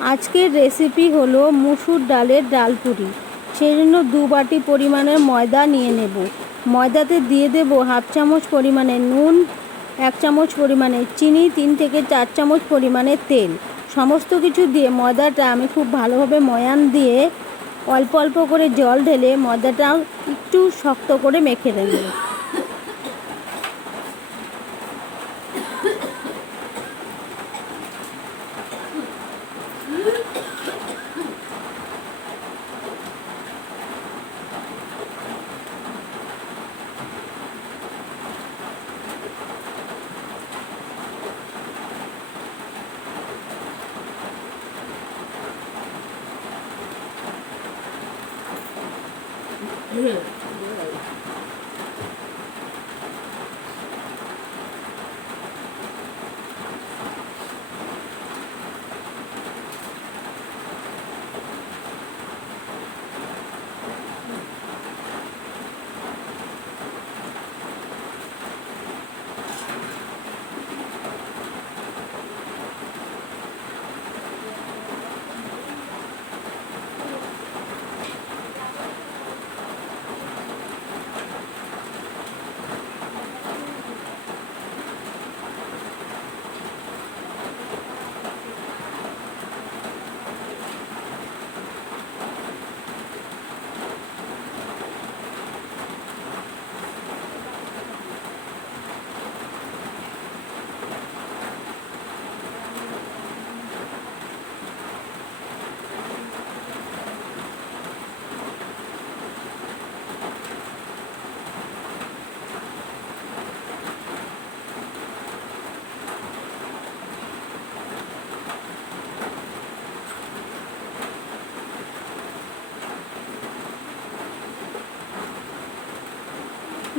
আজকের রেসিপি হলো মুসুর ডালের ডালপুরি সেই জন্য দু বাটি পরিমাণের ময়দা নিয়ে নেব। ময়দাতে দিয়ে দেব হাফ চামচ পরিমাণে নুন, এক চামচ পরিমাণে চিনি, তিন থেকে চার চামচ পরিমাণে তেল। সমস্ত কিছু দিয়ে ময়দাটা আমি খুব ভালোভাবে ময়ান দিয়ে অল্প অল্প করে জল ঢেলে ময়দাটা একটু শক্ত করে মেখে দেব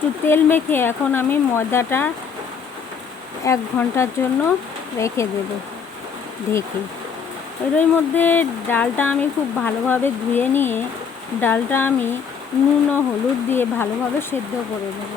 একটু তেল মেখে এখন আমি ময়দাটা এক ঘণ্টার জন্য রেখে দেব, ঢেকে। এরই মধ্যে ডালটা আমি খুব ভালোভাবে ধুয়ে নিয়ে ডালটা আমি নুন ও হলুদ দিয়ে ভালোভাবে সেদ্ধ করে দেব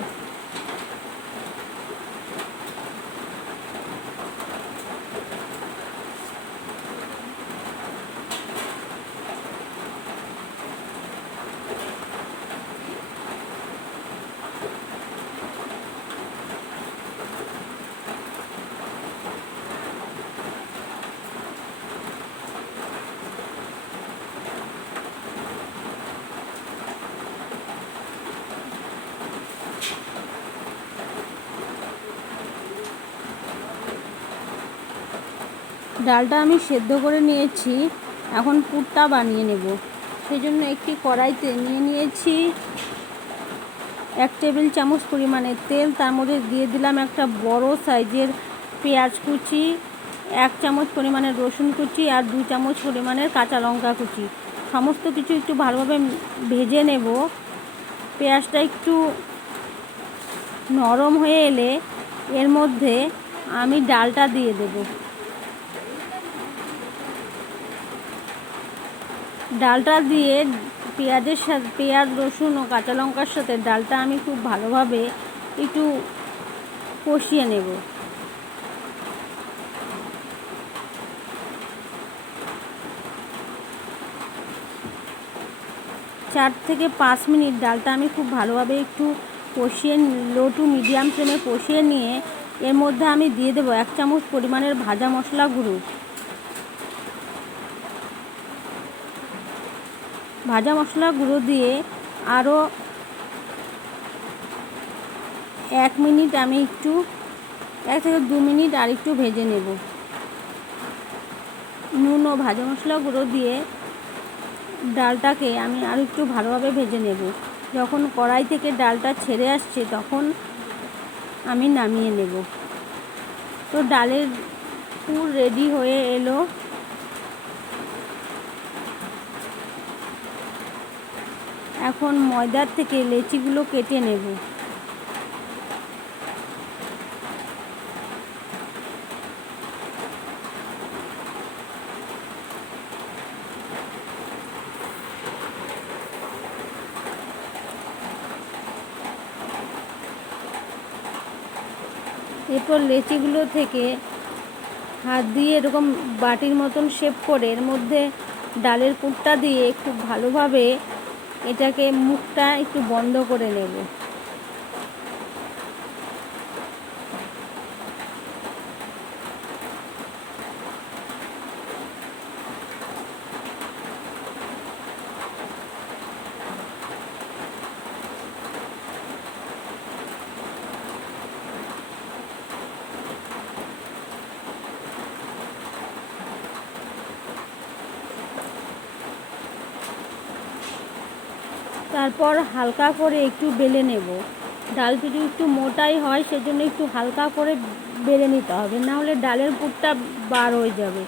ডালটা আমি সেদ্ধ করে নিয়েছি, এখন পুরটা বানিয়ে নেব। সেই জন্য একটি কড়াইতে নিয়ে নিয়েছি এক টেবিল চামচ পরিমাণে তেল, তার মধ্যে দিয়ে দিলাম একটা বড় সাইজের পেঁয়াজ কুচি, এক চামচ পরিমাণের রসুন কুচি আর দু চামচ পরিমাণের কাঁচা লঙ্কা কুচি। সমস্ত কিছু একটু ভালোভাবে ভেজে নেব। পেঁয়াজটা একটু নরম হয়ে এলে এর মধ্যে আমি ডালটা দিয়ে দেবো। ডালটা দিয়ে পেঁয়াজের সাথে, পেঁয়াজ, রসুন ও কাঁচা লঙ্কার সাথে ডালটা আমি খুব ভালোভাবে একটু কষিয়ে নেব। চার থেকে পাঁচ মিনিট ডালটা আমি খুব ভালোভাবে একটু কষিয়ে লো টু মিডিয়াম ফ্লেমে কষিয়ে নিয়ে এর মধ্যে আমি দিয়ে দেবো এক চামচ পরিমাণের ভাজা মশলা গুঁড়ো। ভাজা মশলা গুঁড়ো দিয়ে আরও এক মিনিট আমি একটু, এক থেকে দু মিনিট আর একটু ভেজে নেব। নুন ও ভাজা মশলা গুঁড়ো দিয়ে ডালটাকে আমি আর একটু ভালোভাবে ভেজে নেব। যখন কড়াই থেকে ডালটা ছেড়ে আসছে, তখন আমি নামিয়ে নেব। তো ডালের পুর রেডি হয়ে এলো। এখন ময়দার থেকে লেচিগুলো কেটে নেব। এরপর লেচিগুলো থেকে হাত দিয়ে এরকম বাটির মতন শেপ করে, এর মধ্যে ডালের পুরটা দিয়ে খুব ভালোভাবে এটাকে মুখটা একটু বন্ধ করে নেব। তারপর হালকা করে একটু বেলে নেব। ডাল যদি একটু মোটাই হয়, সেজন্য একটু হালকা করে বেলে নিতে হবে। না হলে ডালের পুরটা বার হয়ে যাবে।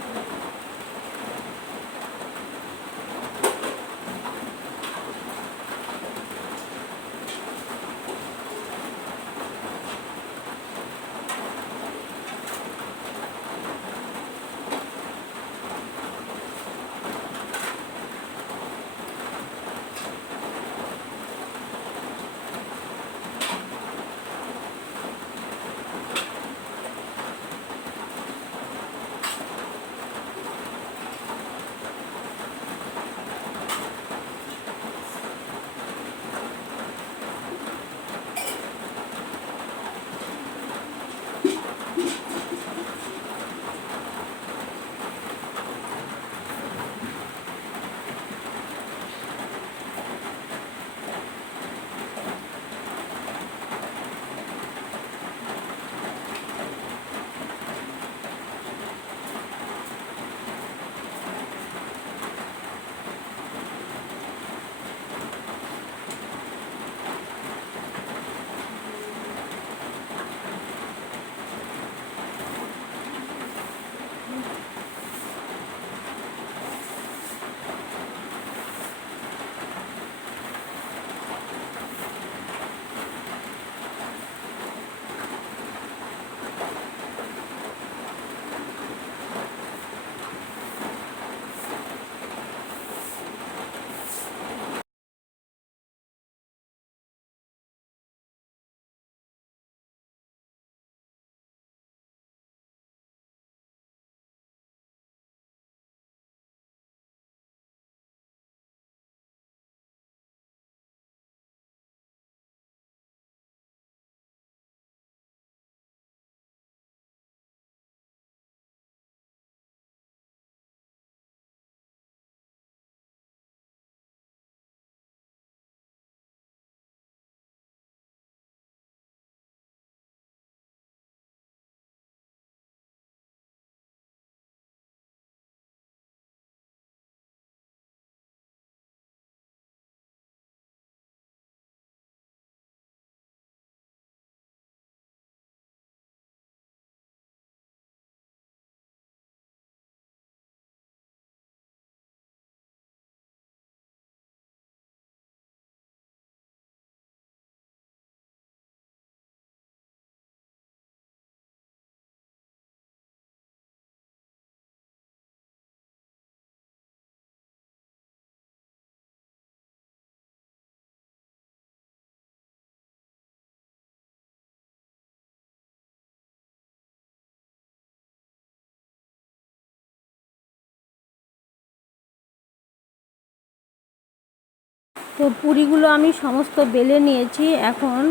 তো পুরিগুলো আমি সমস্ত বেলে নিয়েছি। এখন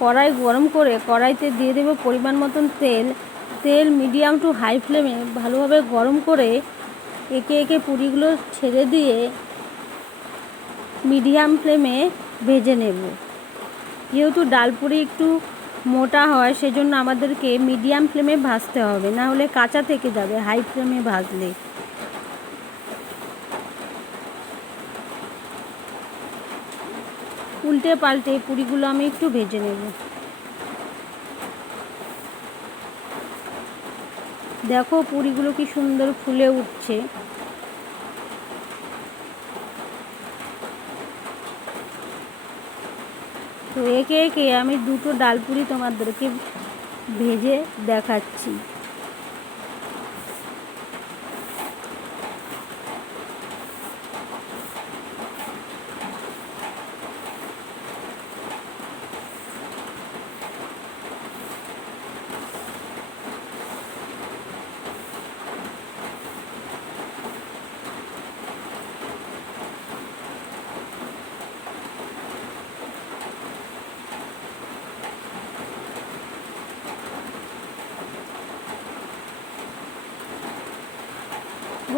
কড়াই গরম করে কড়াইতে দিয়ে দেবো পরিমাণ মতন তেল। তেল মিডিয়াম টু হাই ফ্লেমে ভালোভাবে গরম করে একে একে পুরিগুলো ছেড়ে দিয়ে মিডিয়াম ফ্লেমে ভেজে নেব। যেহেতু ডাল পুরি একটু মোটা হয়, সেজন্য আমাদেরকে মিডিয়াম ফ্লেমে ভাজতে হবে। না হলে কাঁচা থেকে যাবে হাই ফ্লেমে ভাজলে। উল্টে পাল্টে পুরিগুলো আমি একটু ভেজে নেব। দেখো পুরিগুলো কি সুন্দর ফুলে উঠছে। তো একে একে আমি দুটো ডালপুরি তোমাদেরকে ভেজে দেখাচ্ছি।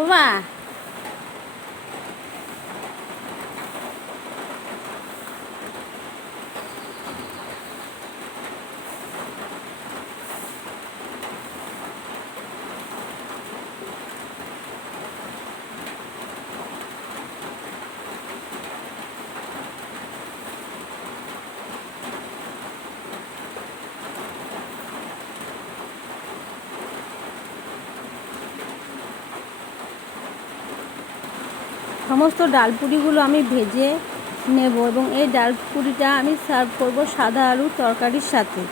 嘛。সমস্ত ডালপুরিগুলো আমি ভেজে নেব এবং এই ডালপুরিটা আমি সার্ভ করব সাদা আলুর তরকারির সাথে।